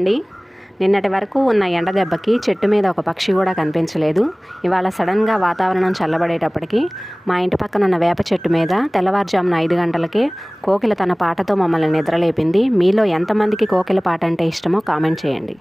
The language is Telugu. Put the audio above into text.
అండి. నిన్నటి వరకు ఉన్న ఎండ దెబ్బకి చెట్టు మీద ఒక పక్షి కూడా కనిపించలేదు. ఇవాళ సడన్గా వాతావరణం చల్లబడేటప్పటికి మా ఇంటి పక్కన ఉన్న వేప చెట్టు మీద తెల్లవారుజామున 5 గంటలకే కోకిల తన పాటతో మమ్మల్ని నిద్రలేపింది. మీలో ఎంతమందికి కోకిల పాట అంటే ఇష్టమో కామెంట్ చేయండి.